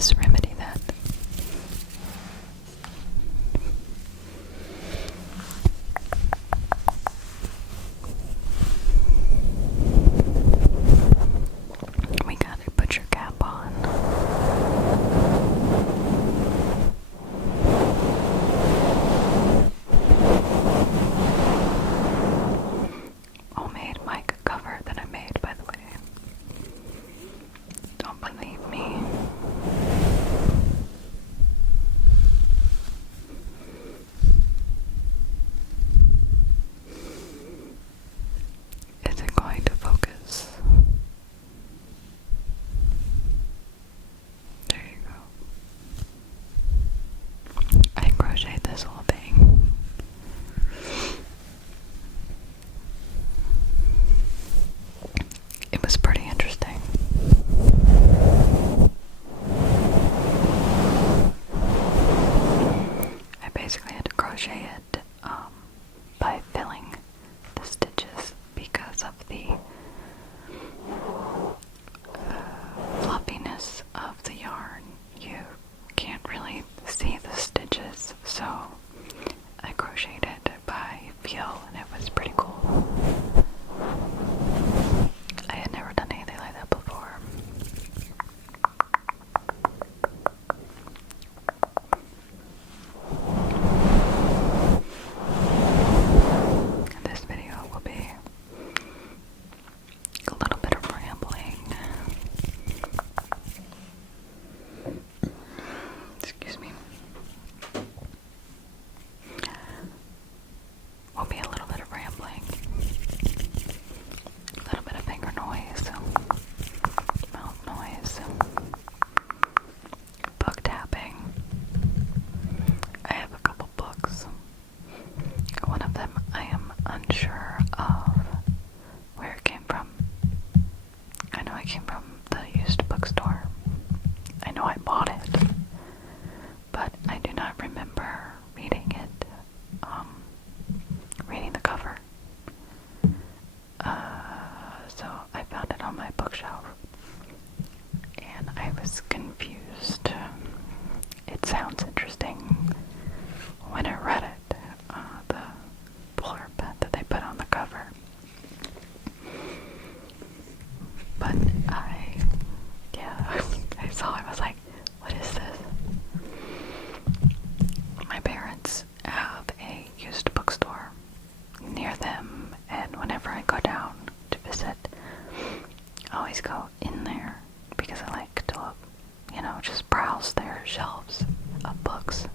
this, remedy that. We gotta put your cap on. Homemade mic cover that I made, by the way. Don't believe me. Is it going to focus? There you go. I crocheted this whole thing. It was pretty interesting. I basically had to crochet it by filling the stitches because of the fluffiness of the yarn. You can't really see the stitches, so I crocheted it by feel, and it was pretty cool. I had never done anything like that before. This video will be a little bit of rambling. Excuse me. Will be a little bit of rambling. A little bit of finger noise. Mouth noise. Book tapping. I have a couple books. One of them I am unsure of where it came from. I know it came from the used bookstore. I know I bought it, but I do not remember reading it, reading the cover. So I found it on my bookshelf, and I was confused. It sounds interesting when I read it, the blurb that they put on the cover. But I saw it, I was like, what is this? My parents have a used bookstore near them, and whenever I go down to visit, I always go in there because I like to, just browse their shelves of books,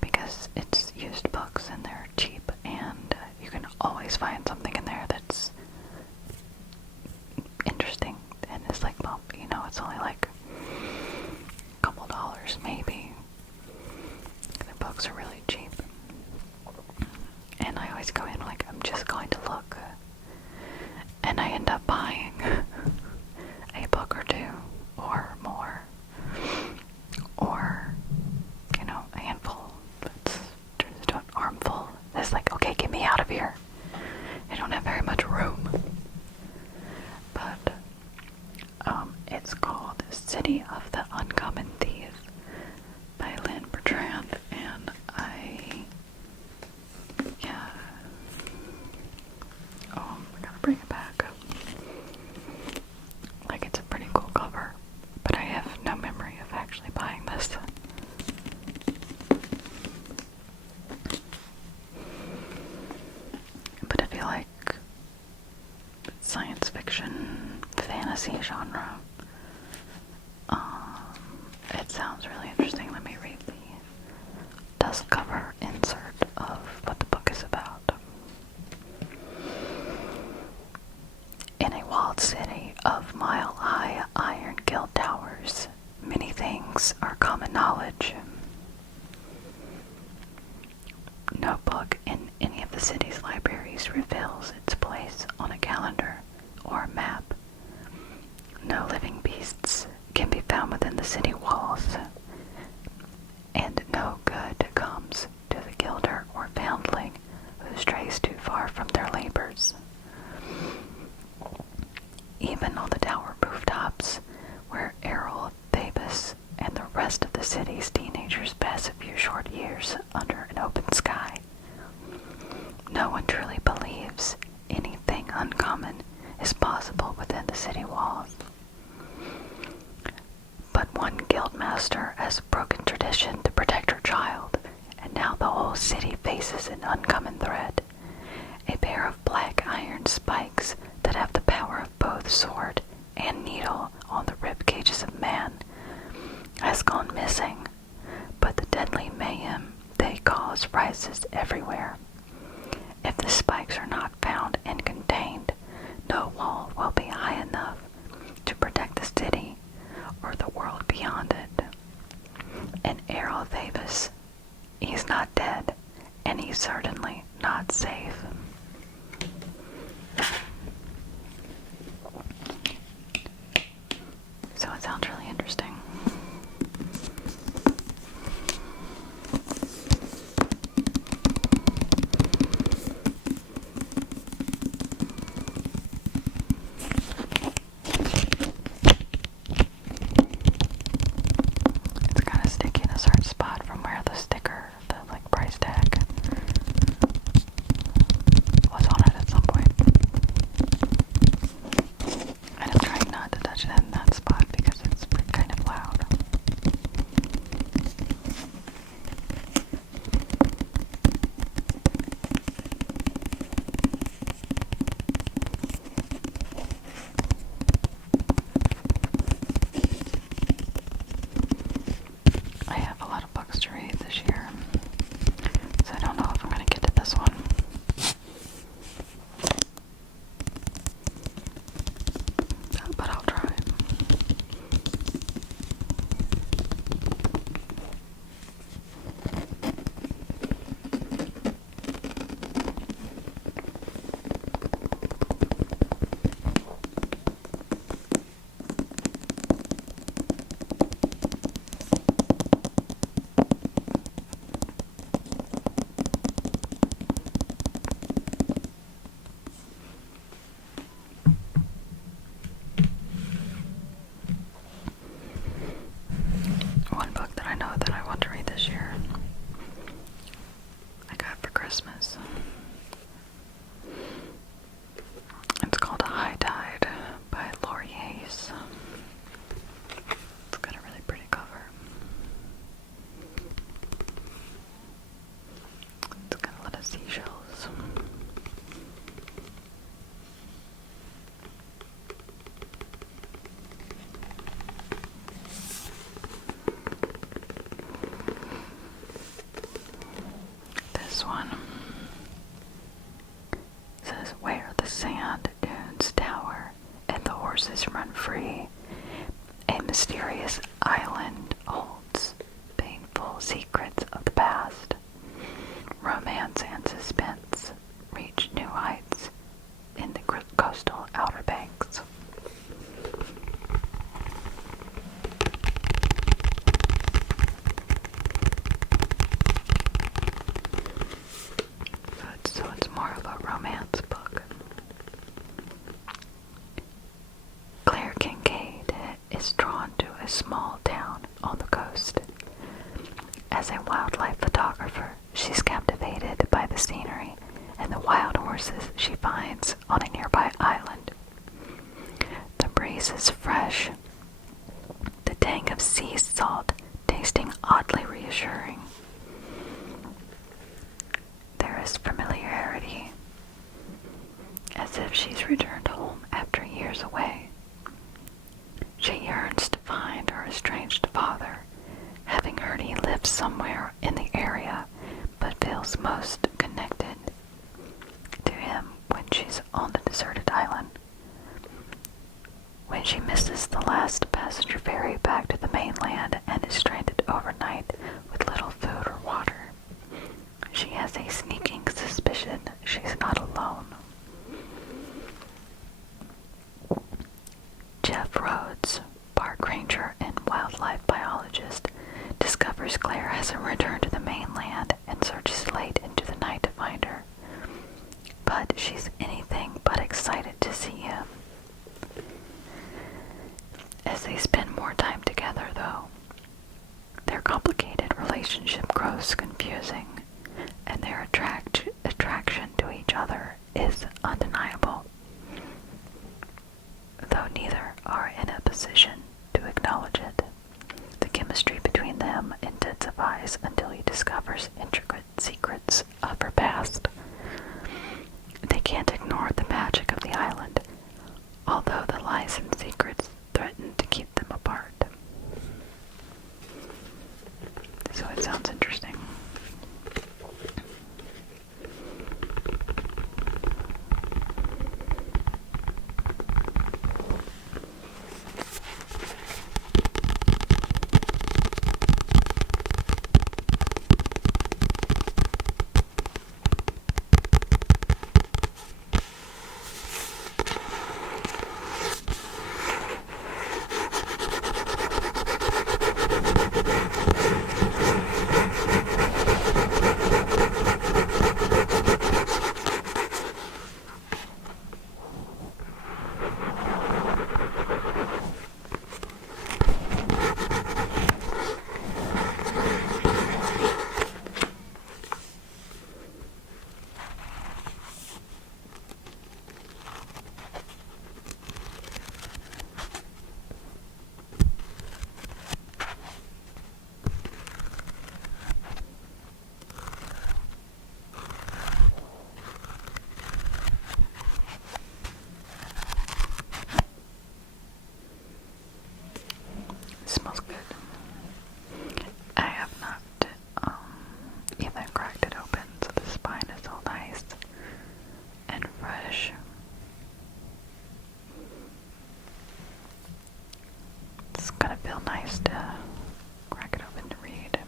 because it's used books and they're cheap, and you can always find something in there that's interesting, and it's like, well, it's only like a couple dollars maybe. The books are really cheap, and I always go in like, I'm just going to look, and I end up buying a book or two or more, or a handful. It's turns into an armful. It's like, okay, get me out of here. I don't have very much room. But it's called City of the Uncommon Thief by Lynn Bertrand, and I gotta bring it back. Like, it's a pretty cool cover, but I have no memory of actually buying this. But if you like science fiction, fantasy genre, it sounds really interesting. Let me read the dust cover insert of what the book is about. In a walled city of mile-high iron-gilled towers, many things are common knowledge. No book in any of the city's libraries reveals its place on a calendar or a map. No living beasts can be found within the city walls, and no good comes to the gilder or foundling who strays too far from their labors. Even on the tower rooftops, where Errol Davis foster as a broken tradition to protect her child, and now the whole city faces an uncommon threat. A pair of black iron spikes that have the power of both sword and needle on the rib cages of man has gone missing, but the deadly mayhem they cause rises everywhere. If the spikes are not found and contained, no wall will be high enough to protect the city or the world beyond it. And Errol Davis, he's not dead, and he's certainly not safe. So it sounds really interesting. It's kind of sticky in a certain spot from where the sticker, the price tag, was on it at some point. And I'm trying not to touch it in that spot because it's kind of loud. I have a lot of books to read this year, so I don't know if I'm going to get to this one. But I'll try. One book that I know that I want to read this year, I got for Christmas. It's called High Tide by Lori Hayes. It's got a really pretty cover. It's got a lot of seashells. This one says, where the sand dunes tower and the horses run free, a mysterious island holds painful secrets of the past. Romance and suspense reach new heights in the coastal Outer Banks. So it's more of a romance book. Claire Kincaid is drawn to a small town on the coast. As a wildlife photographer, she's captivated by the scenery and the wild horses she finds on a nearby island. The breeze is fresh, the tang of sea salt tasting oddly reassuring. There is familiarity, as if she's returned home after years away. She yearns to find her estranged father, having heard he lives somewhere in the area, but feels most connected to him when she's on the deserted island. When she misses the last passenger ferry back to the mainland and is stranded overnight with little food or water, she has a sneaking suspicion she's not alone. Jeff Rhodes, park ranger and wildlife biologist, discovers Claire hasn't returned to the mainland and searches late into the night to find her. But she's anything but excited to see him. As they spend more time together, though, their complicated relationship grows confusing, and their attraction to each other is undeniable, though neither are in a position to acknowledge it. The chemistry lies until he discovers intricate secrets of her past. They can't ignore the magic of the island, although the lies and secrets threaten to keep them apart. So it sounds interesting. It smells good. I have not even cracked it open, so the spine is all nice and fresh. It's gonna feel nice to crack it open to read.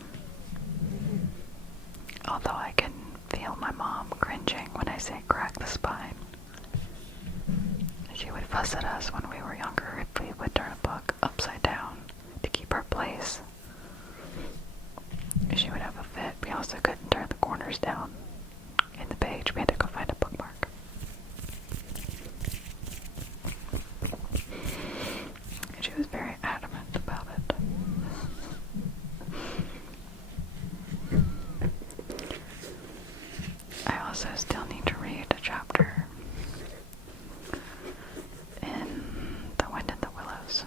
Although I can feel my mom cringing when I say crack the spine. She would fuss at us when we were younger if we would turn a book upside down to keep our place. She would have a fit. We also couldn't turn the corners down in the page. We had to go find a bookmark. And she was very adamant about it. I also still need to read a chapter in The Wind in the Willows.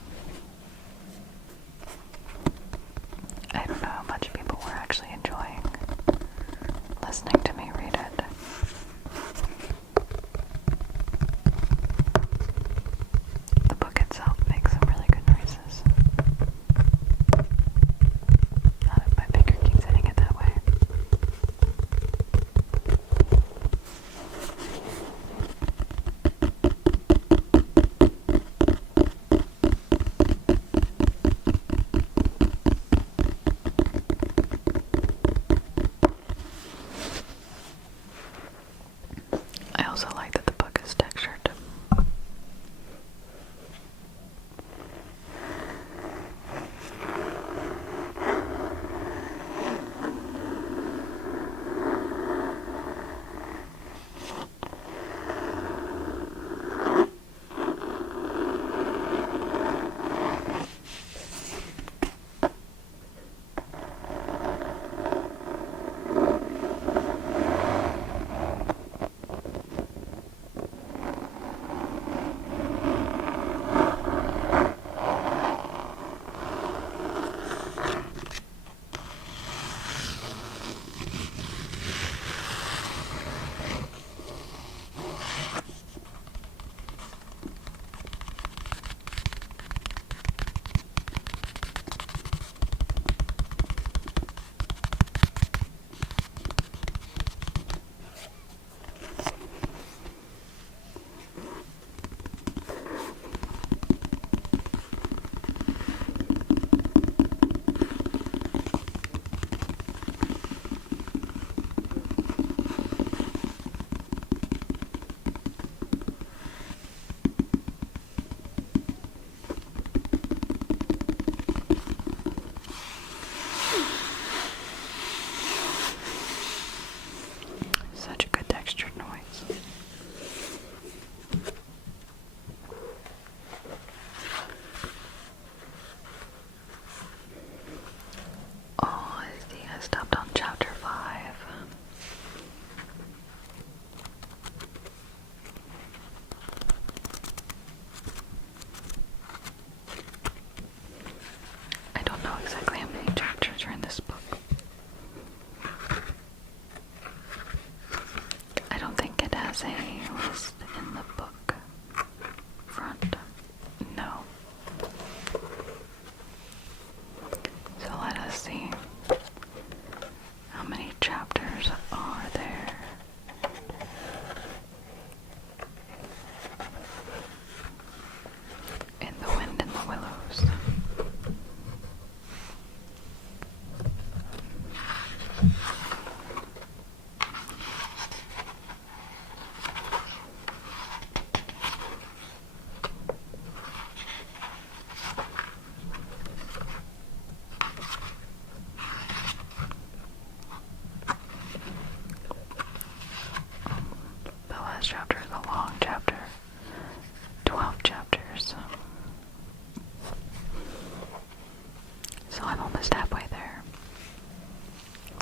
So I'm almost halfway there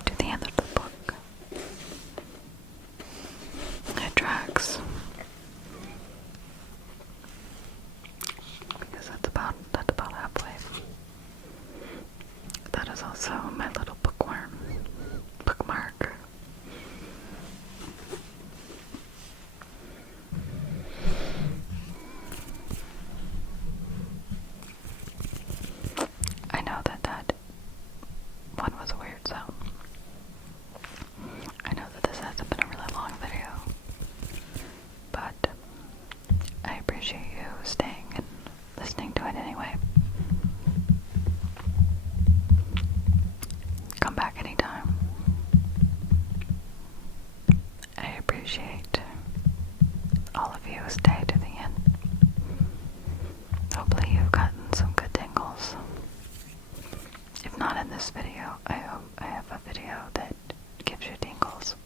to the end of the book. It tracks. Because that's about halfway. That is also my little bookworm bookmark. I know that one was a weird sound. I know that this hasn't been a really long video, but I appreciate you staying and listening to it anyway. Come back anytime. I appreciate all of you who stay to the end. Hopefully you've gotten some good tingles. If not in this video, I hope I have a video that gives you tingles.